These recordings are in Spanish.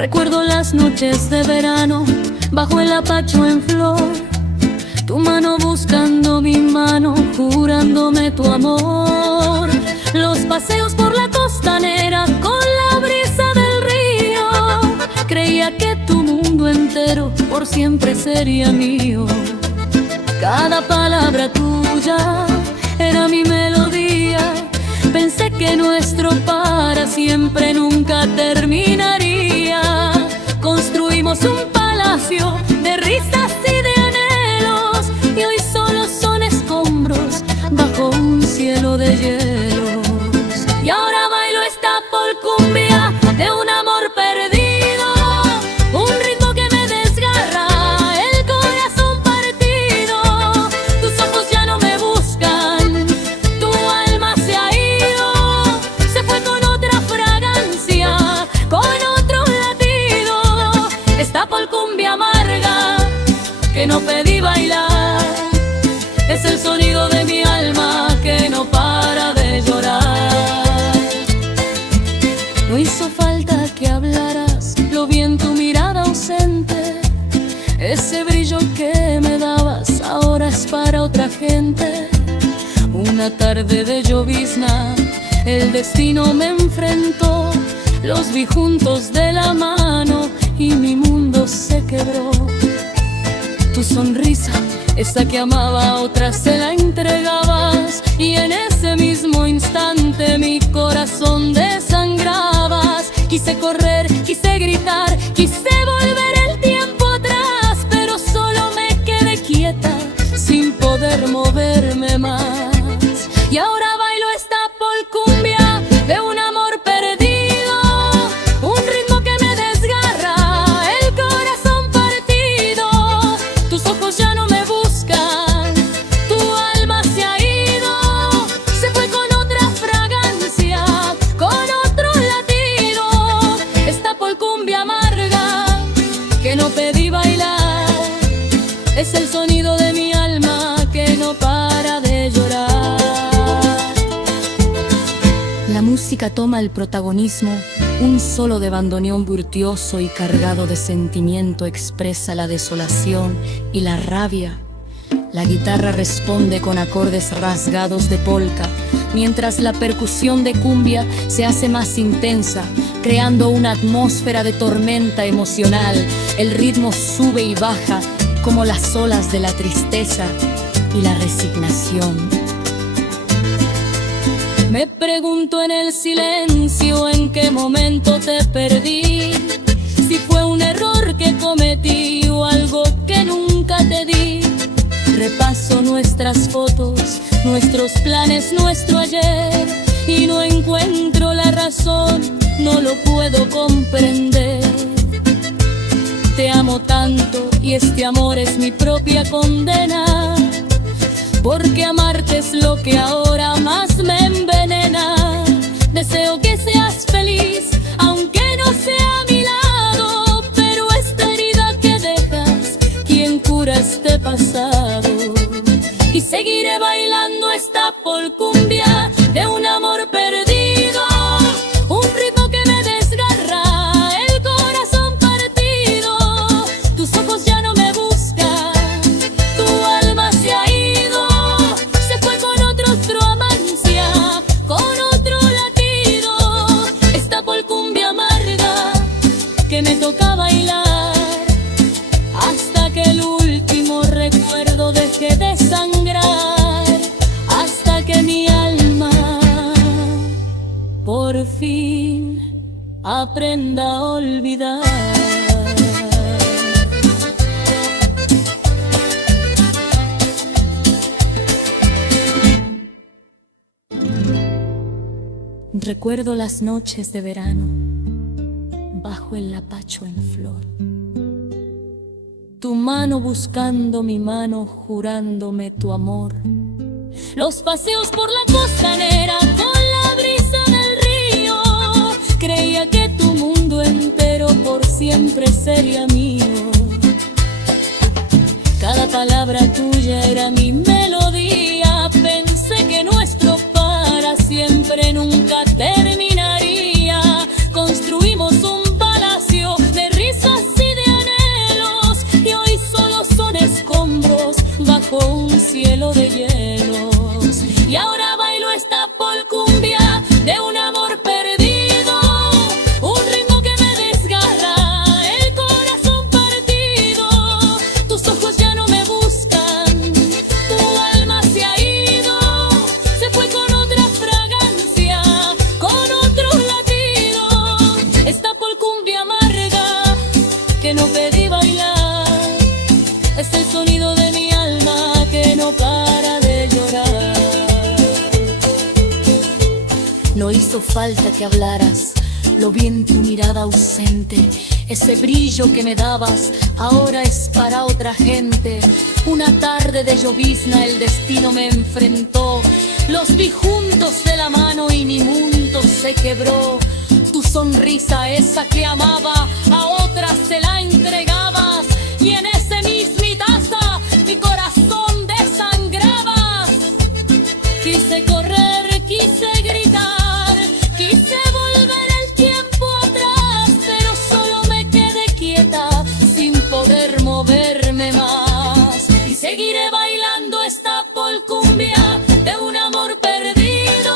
Recuerdo las noches de verano bajo el apacho en flor, tu mano buscando mi mano, jurándome tu amor. Los paseos por la costanera con la brisa del río, creía que tu mundo entero por siempre sería mío. Cada palabra tuya era mi melodía. Pensé que nuestro para siempre nunca terminaría. Construimos un palacio de risas y de anhelos, y hoy solo son escombros bajo un cielo de hielos. Y ahora bailo esta polcumbia de un amor perdido, un ritmo que me desgarra el corazón partido. Tus ojos ya no me buscan, tu alma se ha ido, se fue con otra fragancia, con otro latido. Esta polcumbia amarga que no pedí bailar es el sonido de mi alma que no para de llorar. No hizo falta que hablaras, lo vi en tu mirada ausente. Ese brillo que me dabas ahora es para otra gente. Una tarde de llovizna el destino me enfrentó. Los vi juntos de la mano y mi mundo se quebró. Tu sonrisa, esa que amaba a otra, se la entregabas, y en ese mismo instante mi corazón desangrabas. Quise correr, quise gritar, quise volver el tiempo atrás, pero solo me quedé quieta sin poder moverme más. Y ahora bailo esta polcumbia de un amor perdido, un ritmo que me desgarra el corazón partido. Tus ojos ya no me buscan, tu alma se ha ido, se fue con otra fragancia, con otro latido. Esta polcumbia amarga que no pedí bailar es el sonido de mi alma que no para de llorar. La música toma el protagonismo. Un solo de bandoneón virtuoso y cargado de sentimiento expresa la desolación y la rabia. La guitarra responde con acordes rasgados de polka, mientras la percusión de cumbia se hace más intensa, creando una atmósfera de tormenta emocional. El ritmo sube y baja como las olas de la tristeza y la resignación. Me pregunto en el silencio en qué momento te perdí, si fue un error que cometí o algo que nunca te di. Repaso nuestras fotos, nuestros planes, nuestro ayer, y no encuentro la razón, no lo puedo comprender. Te amo tanto y este amor es mi propia condena, porque amarte es lo que ahora más me envenena. Deseo que seas feliz, aunque no sea a mi lado, pero esta herida que dejas, ¿quién cura este pasado? Y seguiré bailando esta polcumbia de un amor perdido, un ritmo que me desgarra el corazón partido. Tus ojos ya no me buscan, tu alma se ha ido, se fue con otro amancia, con otro latido. Esta polcumbia amarga que me toca bailar hasta que el último recuerdo deje de sangrar, hasta que mi alma por fin aprenda a olvidar. Recuerdo las noches de verano bajo el lapacho en flor, tu mano buscando mi mano, jurándome tu amor. Los paseos por la costanera con la brisa del río, creía que tu mundo entero por siempre sería mío. Cada palabra tuya era mi melodía. Pensé que nuestro para siempre nunca terminaría. Construimos un palacio de hizo falta que hablaras. Lo vi en tu mirada ausente. Ese brillo que me dabas ahora es para otra gente. Una tarde de llovizna el destino me enfrentó. Los vi juntos de la mano y mi mundo se quebró. Tu sonrisa, esa que amaba, a otra se la entregabas. Y en ese mismitaza mi corazón desangrabas. Quise correr, quise gritar, quise volver el tiempo atrás, pero solo me quedé quieta sin poder moverme más. Y seguiré bailando esta polcumbia de un amor perdido,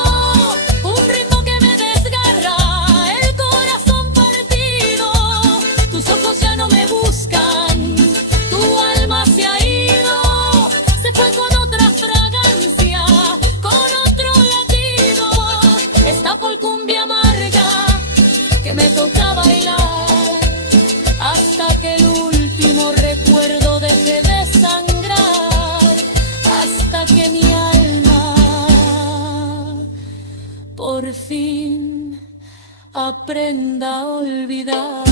un ritmo que me desgarra el corazón partido. Tus ojos ya no me buscan, tu alma se ha ido, se fue con otra fragancia, con otro latido. Esta polcumbia amarga que me toca bailar hasta que el último recuerdo deje de sangrar, hasta que mi alma por fin aprenda a olvidar.